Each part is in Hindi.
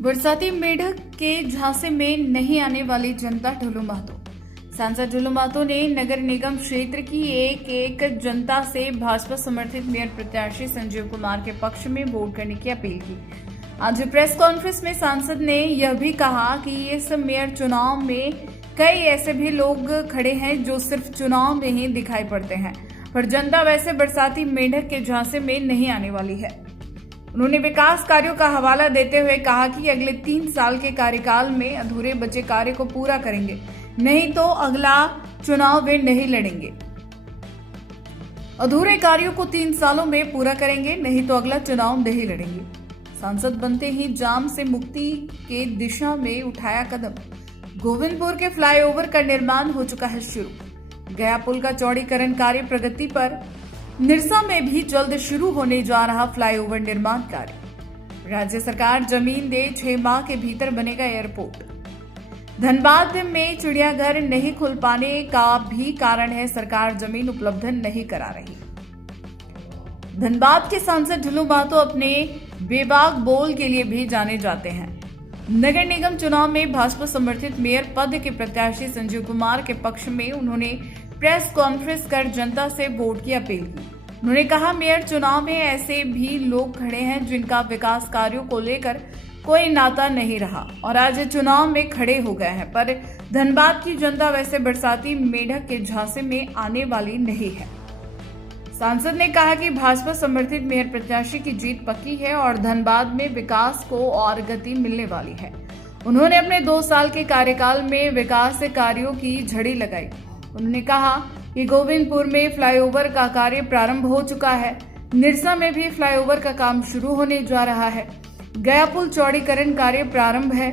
बरसाती मेढक के झांसे में नहीं आने वाली जनता ढुलू महतो। सांसद ढुलू महतो ने नगर निगम क्षेत्र की एक जनता से भाजपा समर्थित मेयर प्रत्याशी संजीव कुमार के पक्ष में वोट करने की अपील की। आज प्रेस कॉन्फ्रेंस में सांसद ने यह भी कहा कि इस मेयर चुनाव में कई ऐसे भी लोग खड़े हैं जो सिर्फ चुनाव में ही दिखाई पड़ते हैं, पर जनता वैसे बरसाती मेढक के झांसे में नहीं आने वाली है। उन्होंने विकास कार्यों का हवाला देते हुए कहा कि अगले 3 साल के कार्यकाल में अधूरे बचे कार्य को पूरा करेंगे, नहीं तो अगला चुनाव वे नहीं लड़ेंगे। अधूरे कार्यों को 3 सालों में पूरा करेंगे, नहीं तो अगला चुनाव नहीं लड़ेंगे। सांसद बनते ही जाम से मुक्ति के दिशा में उठाया कदम। गोविंदपुर के फ्लाईओवर का निर्माण हो चुका है शुरू। गया पुल का चौड़ीकरण कार्य प्रगति पर। निरसा में भी जल्द शुरू होने जा रहा फ्लाईओवर निर्माण कार्य। राज्य सरकार जमीन दे 6 माह के भीतर बनेगा एयरपोर्ट। धनबाद में चिड़ियाघर नहीं खुल पाने का भी कारण है सरकार जमीन उपलब्ध नहीं करा रही। धनबाद के सांसद ढुलू महतो अपने बेबाक बोल के लिए भी जाने जाते हैं। नगर निगम चुनाव में भाजपा समर्थित मेयर पद के प्रत्याशी संजीव कुमार के पक्ष में उन्होंने प्रेस कॉन्फ्रेंस कर जनता से वोट की अपील की। उन्होंने कहा, मेयर चुनाव में ऐसे भी लोग खड़े हैं जिनका विकास कार्यों को लेकर कोई नाता नहीं रहा और आज चुनाव में खड़े हो गए हैं, पर धनबाद की जनता वैसे बरसाती मेढक के झांसे में आने वाली नहीं है। सांसद ने कहा कि भाजपा समर्थित मेयर प्रत्याशी की जीत पक्की है और धनबाद में विकास को और गति मिलने वाली है। उन्होंने अपने 2 साल के कार्यकाल में विकास कार्यों की झड़ी लगाई। उन्होंने कहा कि गोविंदपुर में फ्लाईओवर का कार्य प्रारंभ हो चुका है। निरसा में भी फ्लाईओवर का काम शुरू होने जा रहा है। गया पुल चौड़ीकरण कार्य प्रारंभ है।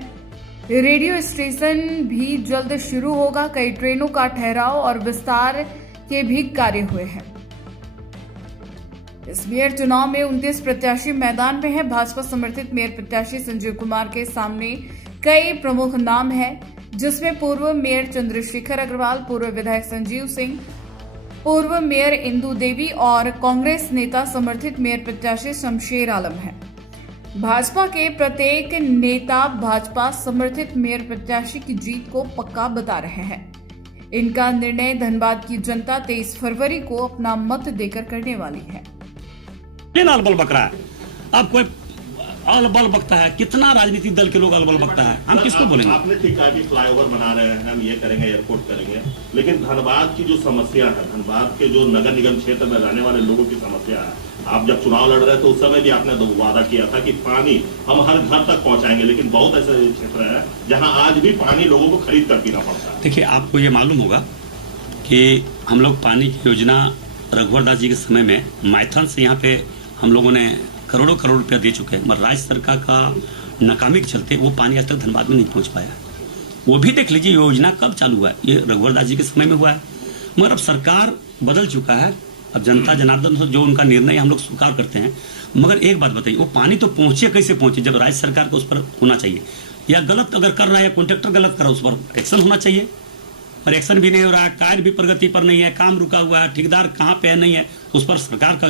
रेडियो स्टेशन भी जल्द शुरू होगा। कई ट्रेनों का ठहराव और विस्तार के भी कार्य हुए हैं। इस मेयर चुनाव में 29 प्रत्याशी मैदान में हैं। भाजपा समर्थित मेयर प्रत्याशी संजीव कुमार के सामने कई प्रमुख नाम हैं, जिसमें पूर्व मेयर चंद्रशेखर अग्रवाल, पूर्व विधायक संजीव सिंह, पूर्व मेयर इंदू देवी और कांग्रेस नेता समर्थित मेयर प्रत्याशी शमशेर आलम है। भाजपा के प्रत्येक नेता भाजपा समर्थित मेयर प्रत्याशी की जीत को पक्का बता रहे हैं। इनका निर्णय धनबाद की जनता 23 फरवरी को अपना मत देकर करने वाली है। अलबल बक रहा है, अब कोई अलबल बकता है, कितना राजनीतिक दल के लोग अलबल बकता है, हम किसको बोलेंगे? आपने ठीक कहा कि फ्लाईओवर बना रहे हैं, हम ये करेंगे, एयरपोर्ट करेंगे, लेकिन धनबाद की जो समस्या है, धनबाद के जो नगर निगम क्षेत्र में रहने वाले लोगों की समस्या है, आप जब चुनाव लड़ रहे थे उस समय भी आपने वादा किया था कि पानी हम हर घर तक पहुंचाएंगे, लेकिन बहुत ऐसे क्षेत्र है जहाँ आज भी पानी लोगों को खरीद कर पीना पड़ता है। देखिए, आपको ये मालूम होगा कि हम लोग पानी की योजना रघुवर दास जी के समय में माइथन से यहाँ पे हम लोगों ने करोड़ों रुपया दे चुके हैं, मगर राज्य सरकार का नाकामी के चलते वो पानी आज तक धनबाद में नहीं पहुंच पाया। वो भी देख लीजिए, योजना कब चालू हुआ है, ये रघुवर दास जी के समय में हुआ है, मगर अब सरकार बदल चुका है। अब जनता जनार्दन जो उनका निर्णय हम लोग स्वीकार करते हैं। मगर एक बात बताइए, वो पानी तो पहुंचे कैसे पहुंचे, जब राज्य सरकार को उस पर होना चाहिए, या गलत अगर कर रहा है, कॉन्ट्रैक्टर गलत कर रहा है, उस पर एक्शन होना चाहिए, और एक्शन भी नहीं हो रहा है। कार्य भी प्रगति पर नहीं है, काम रुका हुआ है, ठेकेदार कहाँ पे है नहीं है, उस पर सरकार का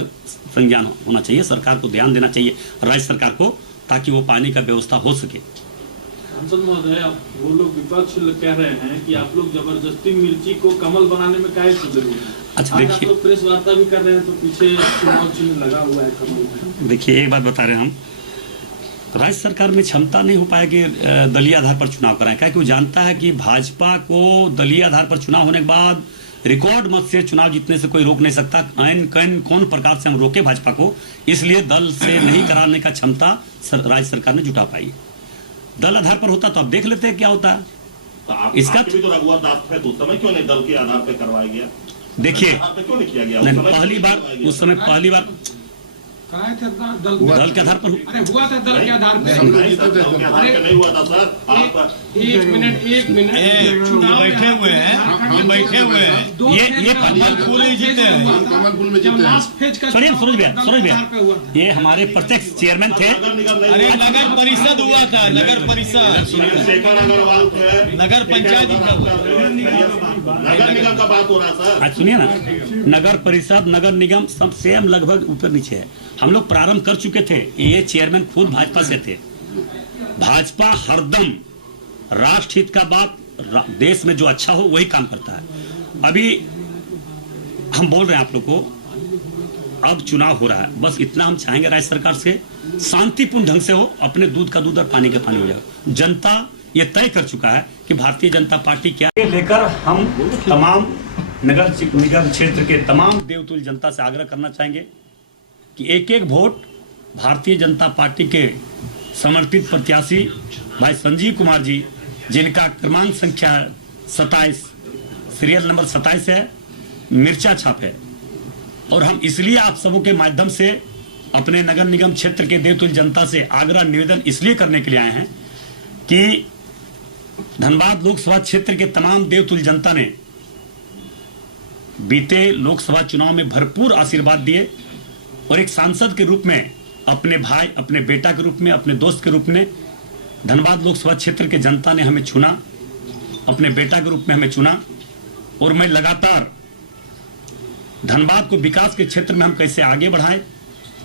संज्ञान होना चाहिए, सरकार को ध्यान देना चाहिए, राज्य सरकार को, ताकि वो पानी का व्यवस्था हो सके। सांसद महोदय, वो लोग विपक्ष कह रहे हैं कि आप लोग जबरदस्ती मिर्ची को कमल बनाने में काहे से जरूरी है? अच्छा, देखिए, आप लोग प्रेस वार्ता भी कर रहे हैं तो पीछे चुनाव चिन्ह लगा हुआ है कमल में। देखिए, एक बात बता रहे हैं हम, राज्य सरकार में क्षमता नहीं हो पाया कि दलीय आधार पर चुनाव कराएं, क्या कि वो जानता है कि भाजपा को दलीय आधार पर चुनाव होने के बाद रिकॉर्ड मत से चुनाव जीतने से कोई रोक नहीं सकता। कौन प्रकार से हम रोके भाजपा को, इसलिए दल से नहीं कराने का क्षमता राज्य सरकार ने जुटा पाई। दल आधार पर होता तो आप देख लेते हैं क्या होता है। तो इसका भी तो रघुवर दास है, तो उस समय क्यों नहीं दल के आधार पर करवाया गया? देखिए, क्यों नहीं किया गया? उस समय पहली बार कराए थे दल के आधार पर। अरे हुआ था दल के आधार पे, नहीं हुआ था सर। आप एक मिनट बैठे हुए हैं, बैठे हुए हैं, ये कमलपुर जीते हैं, कमलपुर में जीते हैं। सुनिए सूरज भैया, ये हमारे प्रत्यक्ष चेयरमैन थे। अरे नगर परिषद हुआ था, नगर परिषद, चंद्रशेखर अग्रवाल थे, नगर पंचायत का हुआ, नगर निगम का बात हो रहा सर। आज सुनिए ना, नगर परिषद नगर निगम सब सेम लगभग ऊपर नीचे है। हम लोग प्रारंभ कर चुके थे, ये चेयरमैन खुद भाजपा से थे, भाजपा हरदम राष्ट्र हित का बात, देश में जो अच्छा हो वही काम करता है। अभी हम बोल रहे हैं आप लोग को, अब चुनाव हो रहा है, बस इतना हम चाहेंगे राज्य सरकार से, शांतिपूर्ण ढंग से हो, अपने दूध का दूध और पानी का पानी हो जाए। जनता ये तय कर चुका है कि भारतीय जनता पार्टी क्या लेकर हम तमाम नगर निगम क्षेत्र के तमाम देवतुल्य जनता से आग्रह करना चाहेंगे कि एक एक वोट भारतीय जनता पार्टी के समर्पित प्रत्याशी भाई संजीव कुमार जी, जिनका क्रमांक संख्या 27 सीरियल नंबर 27 है, मिर्चा छाप है। और हम इसलिए आप सबों के माध्यम से अपने नगर निगम क्षेत्र के देवतुल्य जनता से आग्रह निवेदन इसलिए करने के लिए आए हैं कि धनबाद लोकसभा क्षेत्र के तमाम देवतुल्य जनता ने बीते लोकसभा चुनाव में भरपूर आशीर्वाद दिए और एक सांसद के रूप में, अपने भाई, अपने बेटा के रूप में, अपने दोस्त के रूप में धनबाद लोकसभा क्षेत्र के जनता ने हमें चुना, अपने बेटा के रूप में हमें चुना। और मैं लगातार धनबाद को विकास के क्षेत्र में हम कैसे आगे बढ़ाएं,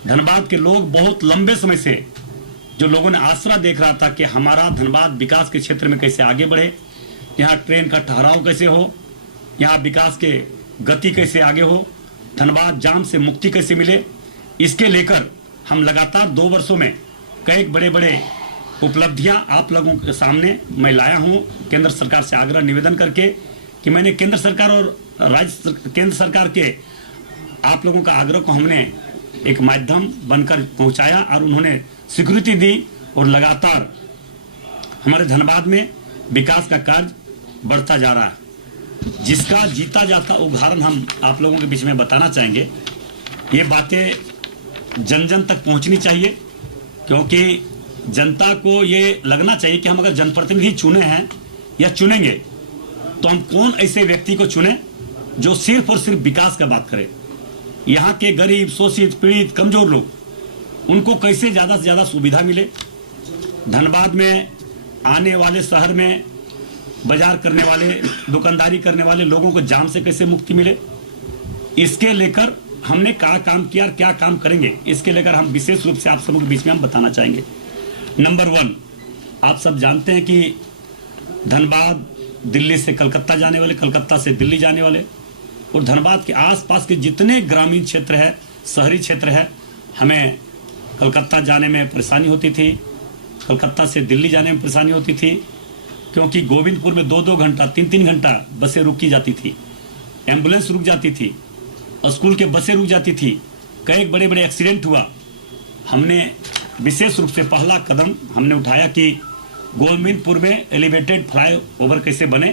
धनबाद के लोग बहुत लंबे समय से जो लोगों ने आसरा देख रहा था कि हमारा धनबाद विकास के क्षेत्र में कैसे आगे बढ़े, यहाँ ट्रेन का ठहराव कैसे हो, यहाँ विकास के गति कैसे आगे हो, धनबाद जाम से मुक्ति कैसे मिले, इसके लेकर हम लगातार 2 वर्षों में कई बड़े बड़े उपलब्धियां आप लोगों के सामने मैं लाया हूं, केंद्र सरकार से आग्रह निवेदन करके कि मैंने केंद्र सरकार और केंद्र सरकार के आप लोगों का आग्रह को हमने एक माध्यम बनकर पहुंचाया और उन्होंने स्वीकृति दी और लगातार हमारे धनबाद में विकास का कार्य बढ़ता जा रहा है, जिसका जीता जाता उदाहरण हम आप लोगों के बीच में बताना चाहेंगे। ये बातें जन जन तक पहुंचनी चाहिए, क्योंकि जनता को ये लगना चाहिए कि हम अगर जनप्रतिनिधि चुने हैं या चुनेंगे तो हम कौन ऐसे व्यक्ति को चुने जो सिर्फ और सिर्फ विकास का बात करे। यहाँ के गरीब, शोषित, पीड़ित, कमजोर लोग, उनको कैसे ज़्यादा से ज़्यादा सुविधा मिले, धनबाद में आने वाले, शहर में बाजार करने वाले, दुकानदारी करने वाले लोगों को जाम से कैसे मुक्ति मिले, इसके लेकर हमने क्या काम किया और क्या काम करेंगे, इसके लेकर हम विशेष रूप से आप सबों के बीच में हम बताना चाहेंगे। नंबर 1, आप सब जानते हैं कि धनबाद दिल्ली से कलकत्ता जाने वाले, कलकत्ता से दिल्ली जाने वाले और धनबाद के आसपास के जितने ग्रामीण क्षेत्र है, शहरी क्षेत्र है, हमें कलकत्ता जाने में परेशानी होती थी, कलकत्ता से दिल्ली जाने में परेशानी होती थी, क्योंकि गोविंदपुर में 2-2 घंटा, 3-3 घंटा बसें रुकी जाती थी, एम्बुलेंस रुक जाती थी, स्कूल के बसें रुक जाती थी, कई बड़े बड़े एक्सीडेंट हुआ। हमने विशेष रूप से पहला कदम हमने उठाया कि गोविंदपुर में एलिवेटेड फ्लाईओवर कैसे बने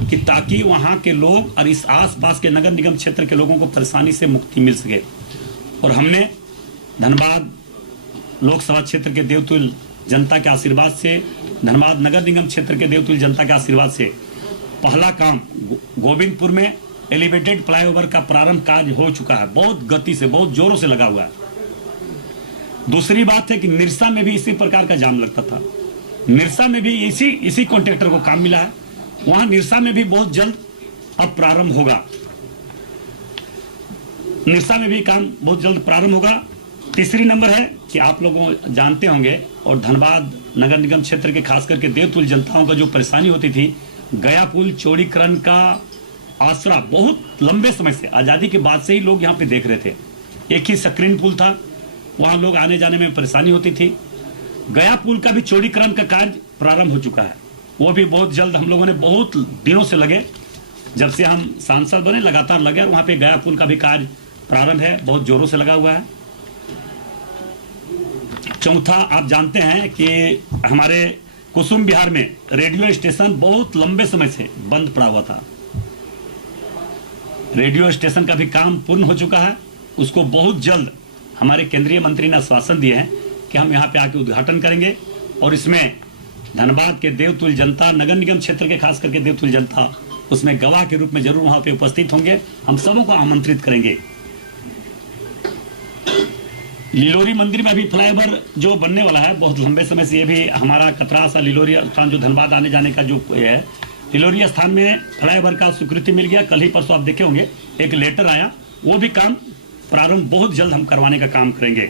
कि ताकि वहाँ के लोग और इस आसपास के नगर निगम क्षेत्र के लोगों को परेशानी से मुक्ति मिल सके। और हमने धनबाद लोकसभा क्षेत्र के देवतुल्य जनता के आशीर्वाद से, धनबाद नगर निगम क्षेत्र के देवतुल्य जनता के आशीर्वाद से पहला काम गोविंदपुर में एलिवेटेड फ्लाईओवर का प्रारंभ कार्य हो चुका है, बहुत गति से, बहुत जोरों से लगा हुआ है। दूसरी बात है कि निरसा में भी इसी प्रकार का जाम लगता था, निरसा में भी इसी कॉन्ट्रैक्टर को काम मिला है, वहां निरसा में भी बहुत जल्द अब प्रारंभ होगा, निरसा में भी काम बहुत जल्द प्रारंभ होगा। तीसरी नंबर है कि आप लोगों जानते होंगे और धनबाद नगर निगम क्षेत्र के खास करके देवतुल्य जनताओं का जो परेशानी होती थी, गया पुल चौड़ीकरण का आसरा बहुत लंबे समय से, आज़ादी के बाद से ही लोग यहाँ पे देख रहे थे। एक ही स्क्रीन पुल था, वहाँ लोग आने जाने में परेशानी होती थी। गया पुल का भी चौड़ीकरण का कार्य प्रारंभ हो चुका है, वो भी बहुत जल्द, हम लोगों ने बहुत दिनों से लगे, जब से हम सांसद बने लगातार लगे, वहाँ पे गया पुल का भी कार्य प्रारंभ है, बहुत जोरों से लगा हुआ है। चौथा, आप जानते हैं कि हमारे कुसुम बिहार में रेडियो स्टेशन बहुत लंबे समय से बंद पड़ा हुआ था, रेडियो स्टेशन का भी काम पूर्ण हो चुका है, उसको बहुत जल्द हमारे केंद्रीय मंत्री ने आश्वासन दिए हैं कि हम यहाँ पे आके उद्घाटन करेंगे और इसमें धनबाद के देवतुल्य जनता, नगर निगम क्षेत्र के खास करके देवतुल्य जनता उसमें गवाह के रूप में जरूर वहाँ पे उपस्थित होंगे, हम सबों को आमंत्रित करेंगे। लिलोरी मंदिर में अभी फ्लाईओवर जो बनने वाला है बहुत लंबे समय से, ये भी हमारा कतरास लिलोरी स्थान जो धनबाद आने जाने का जो है, लिलोरी स्थान में फ्लाईओवर का स्वीकृति मिल गया। कल ही परसों आप देखे होंगे एक लेटर आया, वो भी काम प्रारंभ बहुत जल्द हम करवाने का काम करेंगे।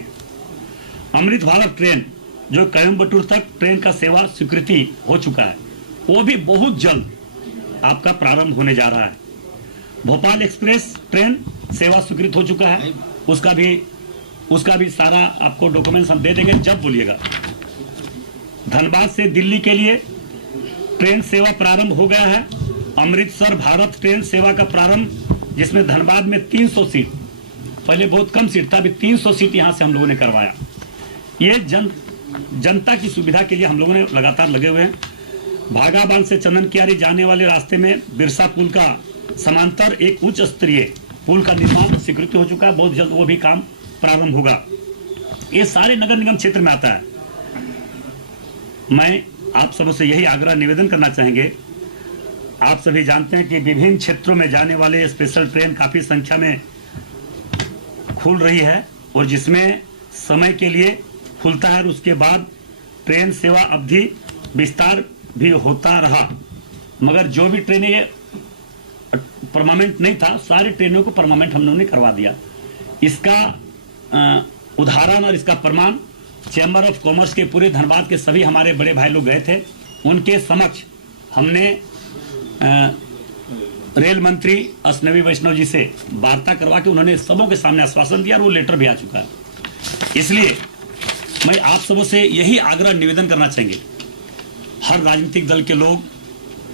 अमृत भारत ट्रेन जो कोयम्बटूर तक ट्रेन का सेवा स्वीकृति हो चुका है, वो भी बहुत जल्द आपका प्रारंभ होने जा रहा है। भोपाल एक्सप्रेस ट्रेन सेवा स्वीकृत हो चुका है, उसका भी सारा आपको डॉक्यूमेंट्स हम दे देंगे जब बोलिएगा। धनबाद से दिल्ली के लिए ट्रेन सेवा प्रारंभ हो गया है। अमृतसर भारत ट्रेन सेवा का प्रारंभ, जिसमें धनबाद में 300 सीट, पहले बहुत कम सीट था, अभी 300 सीट यहां से हम लोगों ने करवाया। ये जनता की सुविधा के लिए हम लोगों ने लगातार लगे हुए हैं। भागाबान से चंदन कियारी जाने वाले रास्ते में बिरसा पुल का समांतर एक उच्च स्तरीय पुल का निर्माण स्वीकृति हो चुका है, बहुत जल्द वो भी काम प्रारंभ होगा। ये सारे नगर निगम क्षेत्र में आता है। मैं आप सबसे यही आग्रह निवेदन करना चाहेंगे, आप सभी जानते हैं कि विभिन्न क्षेत्रों में जाने वाले स्पेशल ट्रेन काफी संख्या में खुल रही है, और जिसमें समय के लिए खुलता है और उसके बाद ट्रेन सेवा अवधि विस्तार भी होता रहा। मगर जो भी ट्रेनें ये परमानेंट नहीं था, सारी ट्रेनों को परमानेंट हम लोगों ने करवा दिया। इसका उदाहरण और इसका प्रमाण चैम्बर ऑफ कॉमर्स के पूरे धनबाद के सभी हमारे बड़े भाई लोग गए थे, उनके समक्ष हमने रेल मंत्री अश्विनी वैष्णव जी से वार्ता करवा के उन्होंने सबों के सामने आश्वासन दिया और वो लेटर भी आ चुका है। इसलिए मैं आप सबों से यही आग्रह निवेदन करना चाहेंगे, हर राजनीतिक दल के लोग,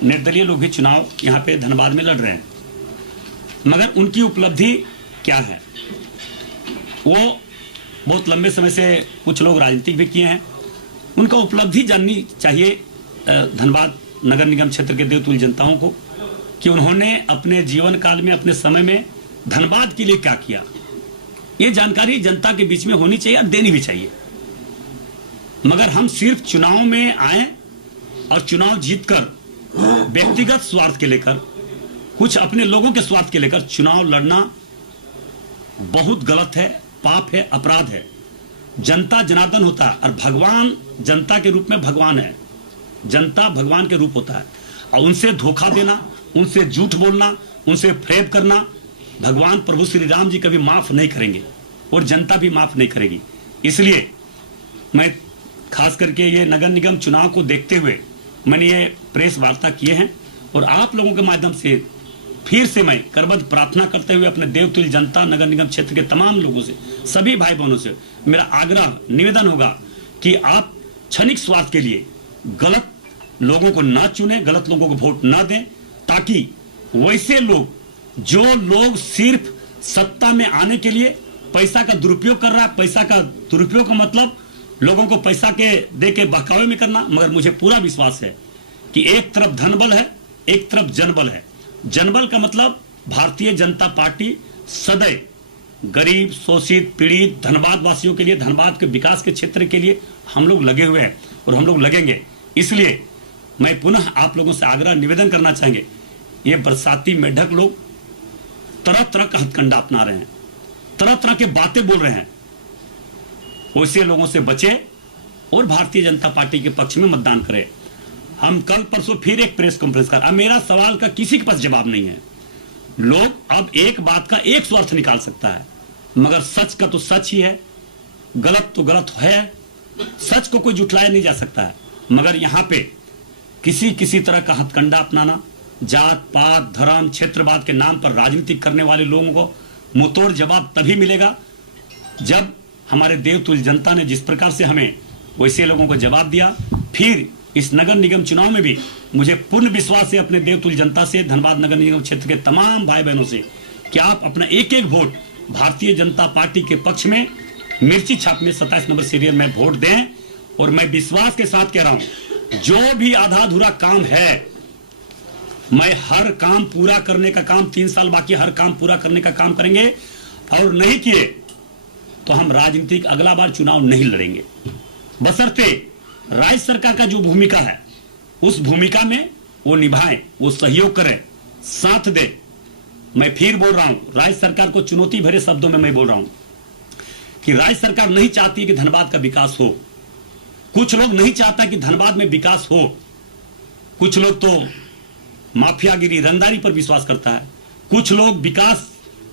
निर्दलीय लोग भी चुनाव यहाँ पे धनबाद में लड़ रहे हैं, मगर उनकी उपलब्धि क्या है? वो बहुत लंबे समय से कुछ लोग राजनीतिक भी किए हैं, उनका उपलब्धि जाननी चाहिए धनबाद नगर निगम क्षेत्र के देवतुल्य जनताओं को, कि उन्होंने अपने जीवन काल में, अपने समय में धनबाद के लिए क्या किया। ये जानकारी जनता के बीच में होनी चाहिए और देनी भी चाहिए। मगर हम सिर्फ चुनाव में आए और चुनाव जीतकर व्यक्तिगत स्वार्थ के लेकर, कुछ अपने लोगों के स्वार्थ के लेकर चुनाव लड़ना बहुत गलत है, पाप है, अपराध है। जनता जनार्दन होता है और भगवान जनता के रूप में भगवान है। जनता भगवान के रूप होता है, और उनसे धोखा देना, उनसे झूठ बोलना, उनसे फ्रेब करना भगवान प्रभु श्री राम जी कभी माफ नहीं करेंगे और जनता भी माफ नहीं करेगी। इसलिए मैं खास करके ये नगर निगम चुनाव को देखते हुए मैंने ये प्रेस वार्ता किए हैं, और आप लोगों के माध्यम से फिर से मैं करबद्ध प्रार्थना करते हुए अपने देवतुल्य जनता, नगर निगम क्षेत्र के तमाम लोगों से, सभी भाई बहनों से मेरा आग्रह निवेदन होगा कि आप क्षणिक स्वार्थ के लिए गलत लोगों को न चुने, गलत लोगों को वोट न दें, ताकि वैसे लोग, जो लोग सिर्फ सत्ता में आने के लिए पैसा का दुरुपयोग कर रहा है, पैसा का दुरुपयोग का मतलब लोगों को पैसा के दे के बहकावे में करना, मगर मुझे पूरा विश्वास है कि एक तरफ धनबल है, एक तरफ जनबल है। जनबल का मतलब भारतीय जनता पार्टी सदैव गरीब, शोषित, पीड़ित धनबाद वासियों के लिए, धनबाद के विकास के क्षेत्र के लिए हम लोग लगे हुए हैं और हम लोग लगेंगे। इसलिए मैं पुनः आप लोगों से आग्रह निवेदन करना चाहेंगे, ये बरसाती मेढक लोग तरह तरह का हथकंडा अपना रहे हैं, तरह तरह के बातें बोल रहे हैं, वैसे लोगों से बचे और भारतीय जनता पार्टी के पक्ष में मतदान करें। हम कल परसों फिर एक प्रेस कॉन्फ्रेंस कर, अब मेरा सवाल का किसी के पास जवाब नहीं है। लोग अब एक बात का एक स्वार्थ निकाल सकता है, मगर सच का तो सच ही है, गलत तो गलत है, सच को कोई जुटलाया नहीं जा सकता है। मगर यहाँ पे किसी तरह का हथकंडा अपनाना, जात पात धर्म क्षेत्रवाद के नाम पर राजनीति करने वाले लोगों को मुंहतोड़ जवाब तभी मिलेगा जब हमारे देवतुल्य जनता ने जिस प्रकार से हमें वैसे लोगों को जवाब दिया। फिर इस नगर निगम चुनाव में भी मुझे पूर्ण विश्वास है अपने देवतुल्य जनता से, धनबाद नगर निगम क्षेत्र के तमाम भाई बहनों से, कि आप अपना एक एक वोट भारतीय जनता पार्टी के पक्ष में मिर्ची छाप में 27 नंबर सीरियल में वोट दें। और मैं विश्वास के साथ कह रहा हूं, जो भी आधा अधूरा काम है, मैं हर काम पूरा करने का काम, 3 साल बाकी, हर काम पूरा करने का काम करेंगे। और नहीं किए तो हम राजनीतिक अगला बार चुनाव नहीं लड़ेंगे, बशर्ते राज्य सरकार का जो भूमिका है उस भूमिका में वो निभाएं, वो सहयोग करें, साथ दें। मैं फिर बोल रहा हूं, राज्य सरकार को चुनौती भरे शब्दों में मैं बोल रहा हूं कि राज्य सरकार नहीं चाहती कि धनबाद का विकास हो। कुछ लोग नहीं चाहता कि धनबाद में विकास हो, कुछ लोग तो माफियागिरी, रंगदारी पर विश्वास करता है, कुछ लोग विकास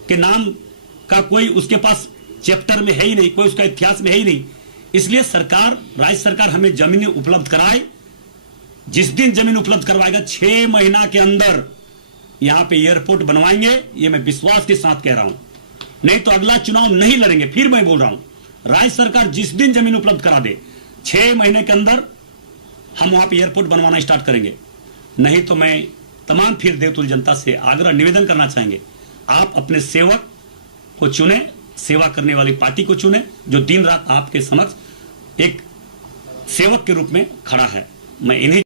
के नाम का कोई उसके पास चैप्टर में है ही नहीं, कोई उसका इतिहास में है ही नहीं। इसलिए सरकार, राज्य सरकार हमें जमीनें उपलब्ध कराए। जिस दिन जमीन उपलब्ध करवाएगा 6 महीना के अंदर यहां पे एयरपोर्ट बनवाएंगे, ये मैं विश्वास के साथ कह रहा हूं। नहीं तो अगला चुनाव नहीं लड़ेंगे। फिर मैं बोल रहा हूं, राज्य सरकार जिस दिन जमीन उपलब्ध करा दे 6 महीने के अंदर हम वहां पे एयरपोर्ट बनवाना स्टार्ट करेंगे। नहीं तो मैं तमाम फिर देवतुल जनता से आग्रह निवेदन करना चाहेंगे, आप अपने सेवक को चुने, सेवा करने वाली पार्टी को चुने, जो दिन रात आपके समक्ष एक सेवक के रूप में खड़ा है। मैं इन्हीं